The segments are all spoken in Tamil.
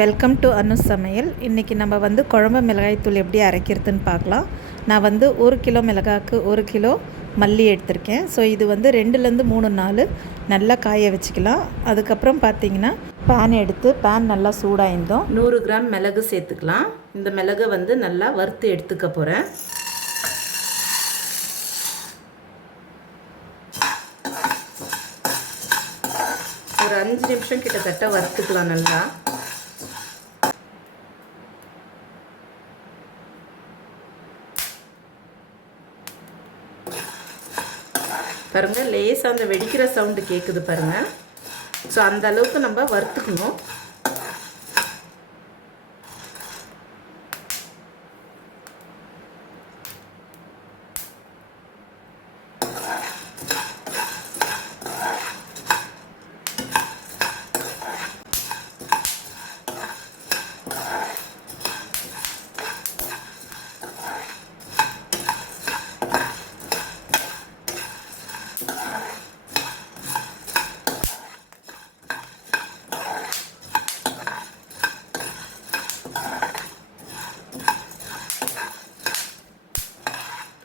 வெல்கம் டு அனு சமையல் இன்றைக்கி நம்ம வந்து குழம்பு மிளகாய்த்தூள் எப்படி அரைக்கிறதுன்னு பார்க்கலாம். நான் வந்து ஒரு கிலோ மிளகாய்க்கு ஒரு கிலோ மல்லி எடுத்திருக்கேன். ஸோ இது வந்து ரெண்டுலேருந்து மூணு நாள் நல்லா காய வச்சுக்கலாம். அதுக்கப்புறம் பார்த்தீங்கன்னா பேன் எடுத்து பேன் நல்லா சூடாயிருந்தோம். நூறு கிராம் மிளகு சேர்த்துக்கலாம். இந்த மிளகை வந்து நல்லா வறுத்து எடுத்துக்க போகிறேன் ஒரு அஞ்சு நிமிஷம் கிட்டத்தட்ட வறுத்துக்கலாம் நல்லா. பாருங்கள் லேசாக அந்த வெடிக்கிற சவுண்டு கேட்குது பாருங்கள் ஸோ அந்த அளவுக்கு நம்ம வறுத்துக்கணும்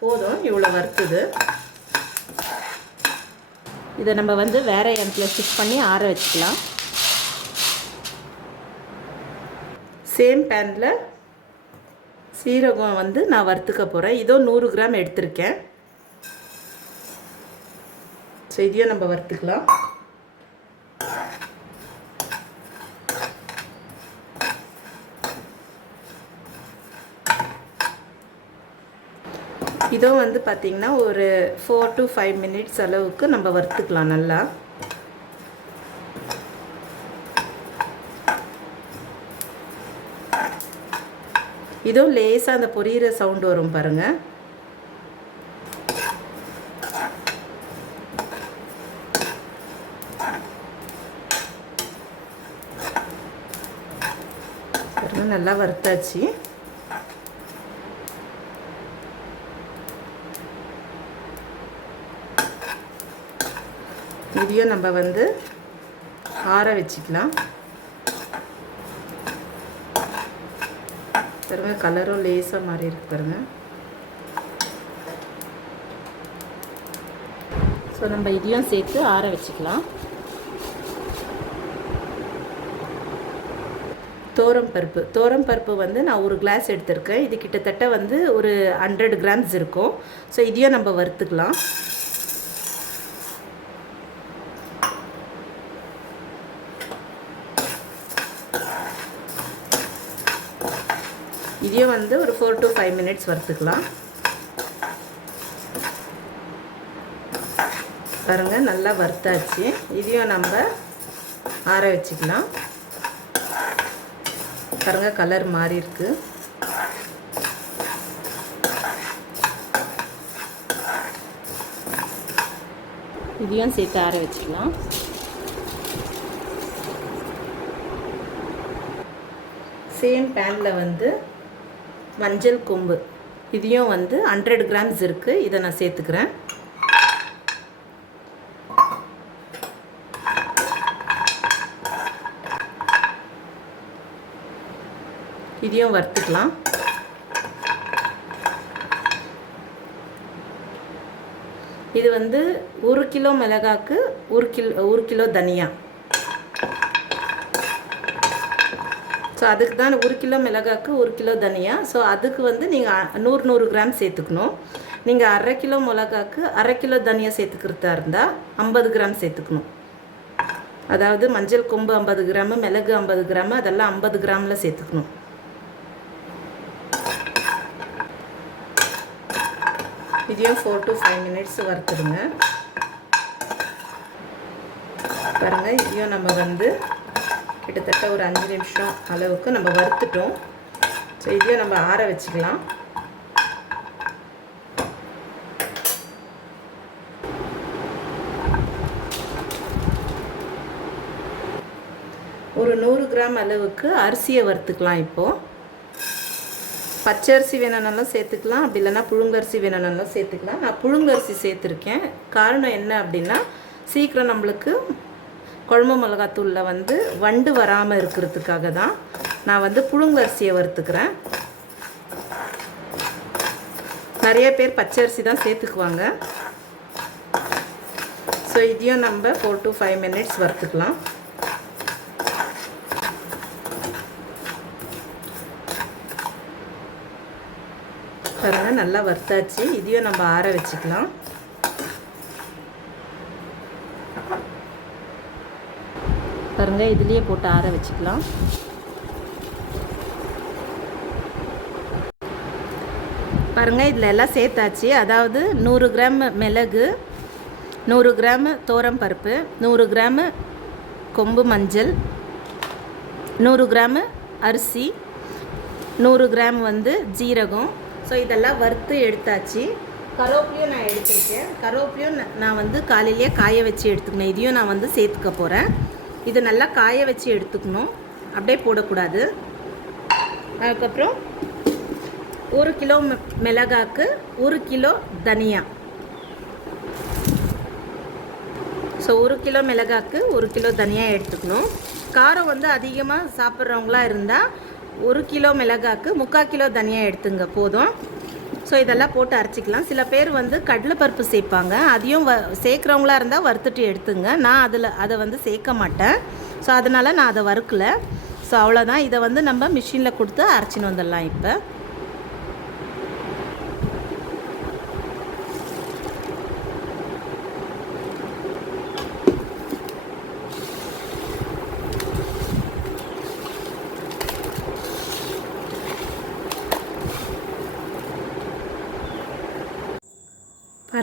போதும் இவ்வளோ வறுத்துது. இதை நம்ம வந்து வேற இடத்துல ஸ்டிக் பண்ணி ஆற வச்சுக்கலாம். சேம் பேனில் சீரகம் வந்து நான் வறுத்துக்க போகிறேன் இதோ நூறு கிராம் எடுத்திருக்கேன். ஸோ இதையும் நம்ம வறுத்துக்கலாம். இதோ வந்து பார்த்திங்கன்னா ஒரு ஃபோர் டு ஃபைவ் மினிட்ஸ் அளவுக்கு நம்ம வறுத்துக்கலாம் நல்லா. இதோ லேசாக அந்த பொரியிற சவுண்டு வரும் பாருங்கள் நல்லா வறுத்தாச்சு. இதையும் நம்ம வந்து ஆற வச்சுக்கலாம். பாருங்க கலரும் லேசாக மாறி இருக்கு பாருங்க. ஸோ நம்ம இதையும் சேர்த்து ஆற வச்சுக்கலாம். தோரம் பருப்பு. தோரம் பருப்பு வந்து நான் ஒரு கிளாஸ் எடுத்திருக்கேன். இது கிட்டத்தட்ட வந்து ஒரு ஹண்ட்ரட் கிராம்ஸ் இருக்கும். ஸோ இதையும் நம்ம வறுத்துக்கலாம். இதையும் வந்து ஒரு ஃபோர் டு ஃபைவ் மினிட்ஸ் வறுத்துக்கலாம். பாருங்க நல்லா வறுத்தாச்சு. இதையும் நம்ம ஆற வச்சுக்கலாம். பாருங்க கலர் மாறி இருக்கு. இதையும் சேர்த்து ஆற வச்சுக்கலாம். சேம் பேனில் வந்து மஞ்சள் கொம்பு. இதையும் வந்து ஹண்ட்ரட் கிராம்ஸ் இருக்குது இதை நான் சேர்த்துக்கிறேன். இதையும் வறுத்துக்கலாம். இது வந்து ஒரு கிலோ மிளகாக்கு ஒரு கிலோ ஒரு கிலோ தனியாக ஸோ அதுக்கு தான் ஒரு கிலோ மிளகாக்கு ஒரு கிலோ தனியா. ஸோ அதுக்கு வந்து நீங்கள் நூறு நூறு கிராம் சேர்த்துக்கணும். நீங்கள் அரை கிலோ மிளகாக்கு அரை கிலோ தனியா சேர்த்துக்கிறதா இருந்தால் ஐம்பது கிராம் சேர்த்துக்கணும். அதாவது மஞ்சள் கொம்பு ஐம்பது கிராமு மிளகு ஐம்பது கிராமு அதெல்லாம் ஐம்பது கிராமில் சேர்த்துக்கணும். இதையும் ஃபோர் டு ஃபைவ் மினிட்ஸ் வறுத்துடுங்க. பாருங்கள் இதையும் நம்ம வந்து கிட்டத்தட்ட ஒரு அஞ்சு நிமிஷம் அளவுக்கு நம்ம வறுத்துட்டோம். ஸோ இதையும் நம்ம ஆற வச்சுக்கலாம். ஒரு நூறு கிராம் அளவுக்கு அரிசியை வறுத்துக்கலாம் இப்போது பச்சரிசி வேணும்னாலும் சேர்த்துக்கலாம் அப்படி இல்லைன்னா புழுங்கரிசி வேணும்னாலும் சேர்த்துக்கலாம். நான் புழுங்கரிசி சேர்த்துருக்கேன். காரணம் என்ன அப்படின்னா சீக்கிரம் நம்மளுக்கு குழம்பு மிளகாத்தூளில் வந்து வண்டு வராமல் இருக்கிறதுக்காக தான் நான் வந்து புழுங்கரிசியை வறுத்துக்கிறேன். நிறைய பேர் பச்சை அரிசி தான் சேர்த்துக்குவாங்க. ஸோ இதையும் நம்ம ஃபோர் டு ஃபைவ் மினிட்ஸ் வறுத்துக்கலாம். பாருங்கள் நல்லா வறுத்தாச்சு. இதையும் நம்ம ஆற வச்சுக்கலாம். பாருங்க இதுலேயே போட்டு ஆற வச்சுக்கலாம். பாருங்க இதில் எல்லாம் சேர்த்தாச்சு. அதாவது நூறு கிராம் மிளகு நூறு கிராம் தோரம் பருப்பு நூறு கிராம் கொம்பு மஞ்சள் நூறு கிராம் அரிசி நூறு கிராம் வந்து ஜீரகம். ஸோ இதெல்லாம் வறுத்து எடுத்தாச்சு. கரோப்பியும் நான் எடுத்துருக்கேன். கரோப்பியும் நான் வந்து காலையிலேயே காய வச்சு எடுத்துக்கணும். இதையும் நான் வந்து சேர்த்துக்க போகிறேன் இது நல்லா காய வச்சு எடுத்துக்கணும். அப்படியே போடக்கூடாது. அதுக்கப்புறம் ஒரு கிலோ மி- மிளகாக்கு ஒரு கிலோ தனியா. ஸோ ஒரு கிலோ மிளகாக்கு ஒரு கிலோ தனியா எடுத்துக்கணும். காரம் வந்து அதிகமாக சாப்பிட்றவங்களா இருந்தால் ஒரு கிலோ மிளகாக்கு முக்கால் கிலோ தனியா எடுத்துங்க போதும். ஸோ இதெல்லாம் போட்டு அரைச்சிக்கலாம். சில பேர் வந்து கடலைப்பருப்பு சேர்ப்பாங்க. அதையும் வ சேர்க்குறவங்களா இருந்தால் வறுத்துட்டு எடுத்துங்க. நான் அதில் அதை வந்து சேர்க்க மாட்டேன். ஸோ அதனால் நான் அதை வறுக்கல. ஸோ அவ்வளோதான் இதை வந்து நம்ம மிஷினில் கொடுத்து அரைச்சின்னு வந்துடலாம் இப்போ.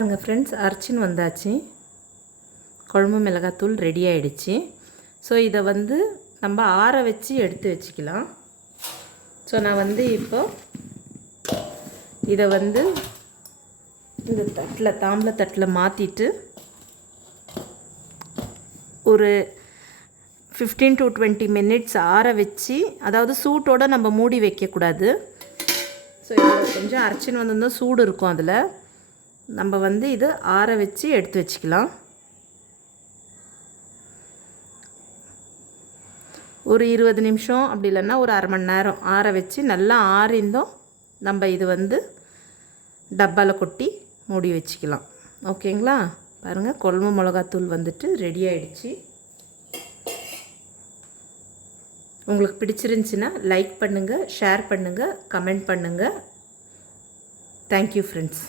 பாருங்கள் ஃப்ரெண்ட்ஸ் அரைச்சின்னு வந்தாச்சு. குழம்பு மிளகாத்தூள் ரெடி ஆகிடுச்சு ஸோ இதை வந்து நம்ம ஆற வச்சு எடுத்து வச்சுக்கலாம். ஸோ நான் வந்து இப்போ இதை வந்து இந்த தட்டில் தாம்பல தட்டில் மாற்றிட்டு ஒரு ஃபிஃப்டீன் டு டுவெண்ட்டி மினிட்ஸ் ஆற வச்சு அதாவது சூட்டோட நம்ம மூடி வைக்கக்கூடாது. ஸோ இதில் கொஞ்சம் அரைச்சின்னு வந்திருந்தோம் சூடு இருக்கும் அதில். நம்ம வந்து இது ஆற வச்சு எடுத்து வச்சுக்கலாம். ஒரு இருபது நிமிஷம் அப்படி இல்லைன்னா ஒரு அரை மணி நேரம் ஆற வச்சு நல்லா ஆறிந்தோம். நம்ம இது வந்து டப்பாவில் கொட்டி மூடி வச்சுக்கலாம். ஓகேங்களா? பாருங்கள் கொழம்பு மிளகாத்தூள் வந்துட்டு ரெடி ஆகிடுச்சி உங்களுக்கு பிடிச்சிருந்துச்சின்னா லைக் பண்ணுங்கள் ஷேர் பண்ணுங்கள் கமெண்ட் பண்ணுங்கள் தேங்க்யூ ஃப்ரெண்ட்ஸ்